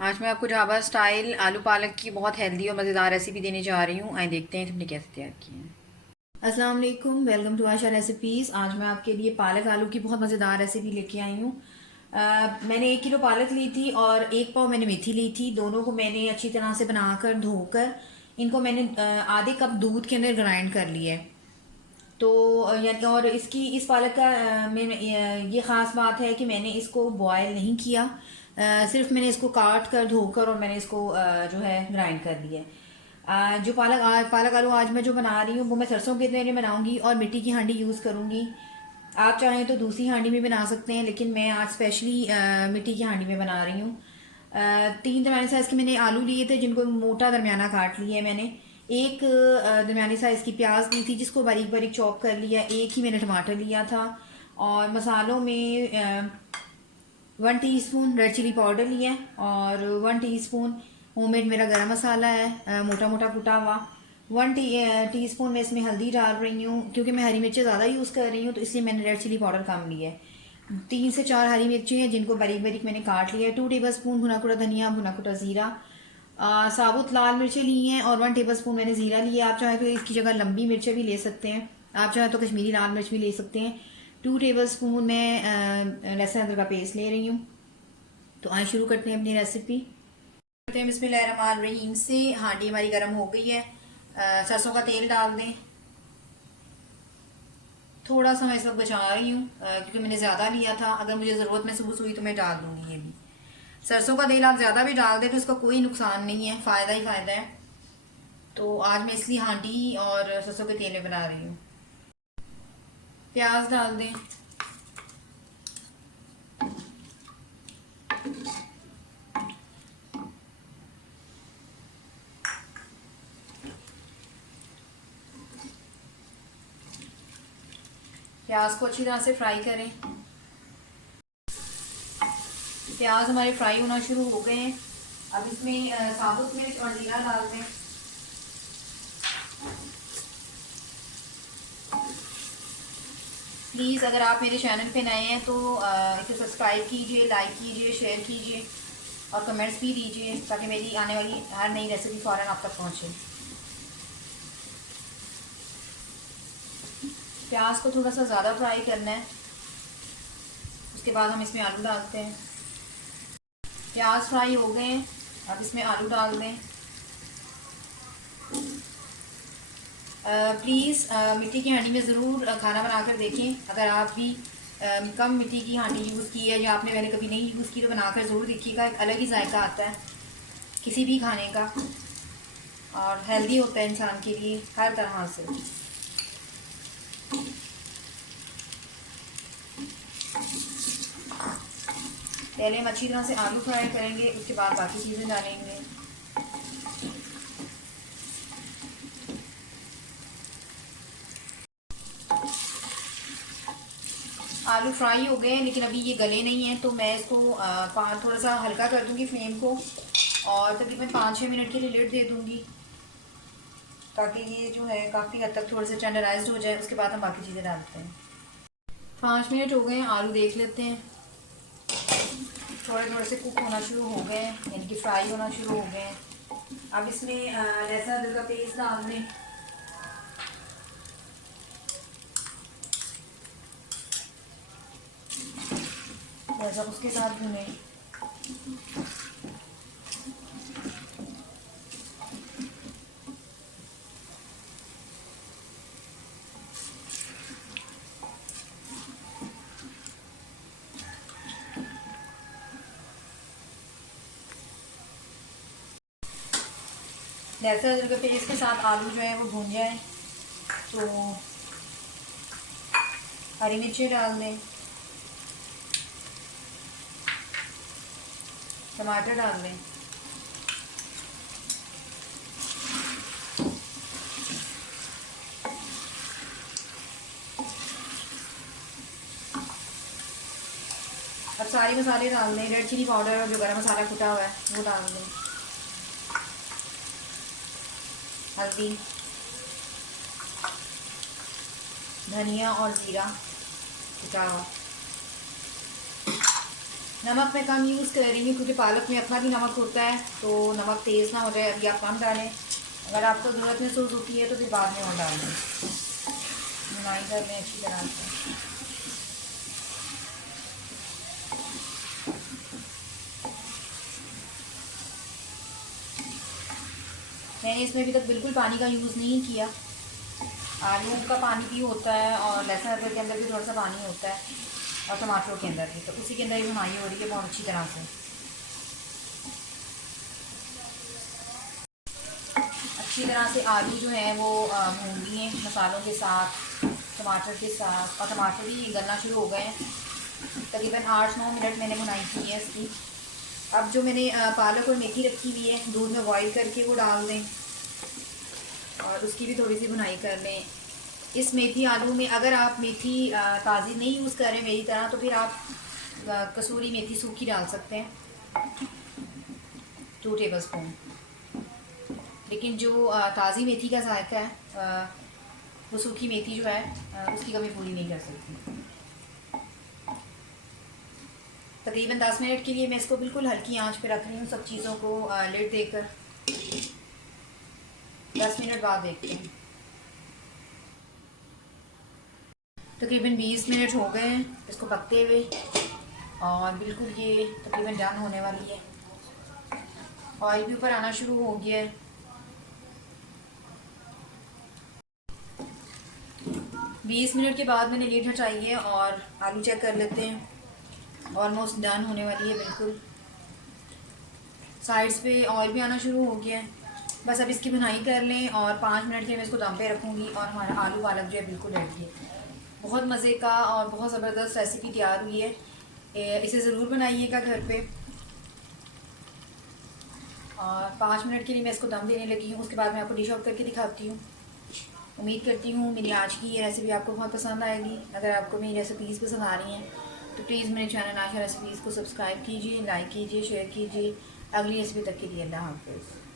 आज मैं आपको ढाबा स्टाइल आलू पालक की बहुत हेल्दी और मज़ेदार रेसिपी देने जा रही हूँ। आइए देखते हैं हमने कैसे तैयार की है। अस्सलाम वालेकुम, वेलकम टू आशा रेसिपीज़। आज मैं आपके लिए पालक आलू की बहुत मज़ेदार रेसिपी लेके आई हूँ। मैंने 1 किलो पालक ली थी और 1 पाव मैंने मेथी ली थी। दोनों को मैंने अच्छी तरह से बनाकर धोकर इनको मैंने आधे कप दूध के अंदर ग्राइंड कर लिया है। तो यानी और इसकी इस पालक का मैंने ये ख़ास बात है कि मैंने इसको बॉयल नहीं किया। सिर्फ मैंने इसको काट कर धोकर और मैंने इसको जो है ग्राइंड कर लिया है। जो पालक आलू आज मैं जो बना रही हूँ वो मैं सरसों के तेल में बनाऊंगी और मिट्टी की हांडी यूज़ करूँगी। आप चाहें तो दूसरी हांडी में बना सकते हैं, लेकिन मैं आज स्पेशली मिट्टी की हांडी में बना रही हूँ। 3 दरमियाने साइज़ के मैंने आलू लिए थे जिनको मोटा दरमियाना काट लिया है मैंने। एक दरमियानी साइज़ की प्याज ली थी जिसको बारीक बारीक चॉप कर लिया। एक ही मैंने टमाटर लिया था। और मसालों में 1 टीस्पून रेड चिली पाउडर लिया है और 1 टीस्पून होममेड मेरा गरम मसाला है, मोटा मोटा कुटा हुआ। टीस्पून मैं इसमें हल्दी डाल रही हूँ क्योंकि मैं हरी मिर्चें ज़्यादा यूज़ कर रही हूँ, तो इसलिए मैंने रेड चिली पाउडर कम लिया है। 3 से 4 हरी मिर्ची हैं जिनको बारीक बारीक मैंने काट लिया है। 2 टेबल स्पून भुना कुटा धनिया, भुना कुटा ज़ीरा, साबुत लाल मिर्चें ली हैं और 1 टेबल स्पून मैंने ज़ीरा लिया। आप चाहे तो इसकी जगह लंबी मिर्चें भी ले सकते हैं, आप चाहे तो कश्मीरी लाल मिर्च भी ले सकते हैं। 2 टेबल स्पून मैं लहसुन अदरक का पेस्ट ले रही हूँ। तो आइए शुरू करते हैं अपनी रेसिपी। करते हैं बिस्मिल्लाहिर्रहमानिर्रहीम से। हांडी हमारी गर्म हो गई है। सरसों का तेल डाल दें। थोड़ा सा मैं इस वक्त बचा रही हूँ क्योंकि मैंने ज़्यादा लिया था। अगर मुझे ज़रूरत महसूस हुई तो मैं डाल दूँगी। ये भी सरसों का तेल आप ज़्यादा भी डाल दें तो इसका कोई नुकसान नहीं है, फ़ायदा ही फ़ायदा है। तो आज मैं इसलिए हांडी और सरसों के तेल में बना रही हूँ। प्याज डाल दें। प्याज को अच्छी तरह से फ्राई करें। प्याज हमारे फ्राई होना शुरू हो गए हैं। अब इसमें साबुत मिर्च और जीरा डाल दें। प्लीज़ अगर आप मेरे चैनल पे नए हैं तो इसे सब्सक्राइब कीजिए, लाइक कीजिए, शेयर कीजिए और कमेंट्स भी दीजिए ताकि मेरी आने वाली हर नई रेसिपी फ़ौरन आप तक पहुँचे। प्याज को थोड़ा सा ज़्यादा फ्राई करना है। उसके बाद हम इसमें आलू डालते हैं। प्याज फ्राई हो गए हैं, अब इसमें आलू डाल दें। प्लीज़ मिट्टी की हांडी में ज़रूर खाना बनाकर देखें। अगर आप भी कम मिट्टी की हांडी यूज़ की है या आपने मैंने कभी नहीं यूज़ की तो बनाकर ज़रूर देखिएगा। एक अलग ही जायका आता है किसी भी खाने का और हेल्दी होता है इंसान के लिए हर तरह से। पहले हम अच्छी तरह से आलू फ्राई करेंगे, उसके बाद बाकी चीज़ें डालेंगे। आलू फ्राई हो गए हैं लेकिन अभी ये गले नहीं हैं, तो मैं इसको थोड़ा सा हल्का कर दूंगी फ्लेम को और तकरीबन 5-6 मिनट के लिए लिड दे दूंगी ताकि ये जो है काफ़ी हद तक थोड़े से टेंडराइज्ड हो जाए। उसके बाद हम बाकी चीज़ें डालते हैं। 5 मिनट हो गए हैं, आलू देख लेते हैं। थोड़े थोड़े से कुक होना शुरू हो गए हैं, यानी कि फ्राई होना शुरू हो गए हैं। अब इसमें लहसुन अदरक का पेस्ट डाल दें। जैसा उसके साथ भुने। लहसुन अदरक के पेस्ट के साथ आलू जो है वो भून जाए तो हरी मिर्ची डाल दें, टमाटर डाल दें। अब सारे मसाले डाल दें। रेड चिली पाउडर और जो गरम मसाला कुटा हुआ है वो डाल दें। हल्दी, धनिया और ज़ीरा कुटा हुआ, नमक मैं कम यूज़ कर रही हूँ क्योंकि पालक में अपना भी नमक होता है, तो नमक तेज़ ना हो जाए अभी आप कम डालें। अगर आपको ज़रूरत महसूस होती है तो फिर बाद में और डाल दें। बुनाई कर लें अच्छी तरह से। मैंने इसमें अभी तक बिल्कुल पानी का यूज़ नहीं किया। आलू का पानी भी होता है और लहसुन अदरक के अंदर भी थोड़ा सा पानी होता है और टमाटरों के अंदर भी, तो उसी के अंदर ही बुनाई हो रही है बहुत अच्छी तरह से। अच्छी तरह से आलू जो है वो भून लिए मसालों के साथ, टमाटर के साथ, और टमाटर भी गलना शुरू हो गए हैं। तकरीबन 8-9 मिनट मैंने बुनाई की है इसकी। अब जो मैंने पालक और मेथी रखी हुई है दूध में बॉईल करके वो डाल दें और उसकी भी थोड़ी सी बुनाई कर लें। इस मेथी आलू में अगर आप मेथी ताज़ी नहीं यूज़ कर रहे मेरी तरह, तो फिर आप कसूरी मेथी सूखी डाल सकते हैं 2 टेबल स्पून। लेकिन जो ताज़ी मेथी का जायका है वो सूखी मेथी जो है उसकी कमी पूरी नहीं कर सकती। तकरीबन 10 मिनट के लिए मैं इसको बिल्कुल हल्की आंच पे रख रही हूँ, सब चीज़ों को लिड देकर। 10 मिनट बाद देखते हैं। तकरीबन 20 मिनट हो गए हैं इसको पकते हुए और बिल्कुल ये तकरीबन डन होने वाली है। ऑयल भी ऊपर आना शुरू हो गया है। 20 मिनट के बाद मैंने लीड हटाई है और आलू चेक कर लेते हैं। ऑलमोस्ट डन होने वाली है बिल्कुल। साइड्स पे ऑयल भी आना शुरू हो गया है। बस अब इसकी बुनाई कर लें और 5 मिनट के मैं इसको दम पे रखूँगी और हमारा आलू पालक जो है बिल्कुल रेडी है। बहुत मज़े का और बहुत ज़बरदस्त रेसिपी तैयार हुई है। इसे ज़रूर बनाइएगा घर पे। और 5 मिनट के लिए मैं इसको दम देने लगी हूँ, उसके बाद मैं आपको डिश आउट करके दिखाती हूँ। उम्मीद करती हूँ मेरी आज की ये रेसिपी आपको बहुत पसंद आएगी। अगर आपको मेरी रेसिपीज़ पसंद आ रही हैं तो प्लीज़ मेरे चैनल आशा रेसिपीज़ को सब्सक्राइब कीजिए, लाइक कीजिए, शेयर कीजिए। अगली रेसिपी तक के लिए अल्लाह हाफ़िज़।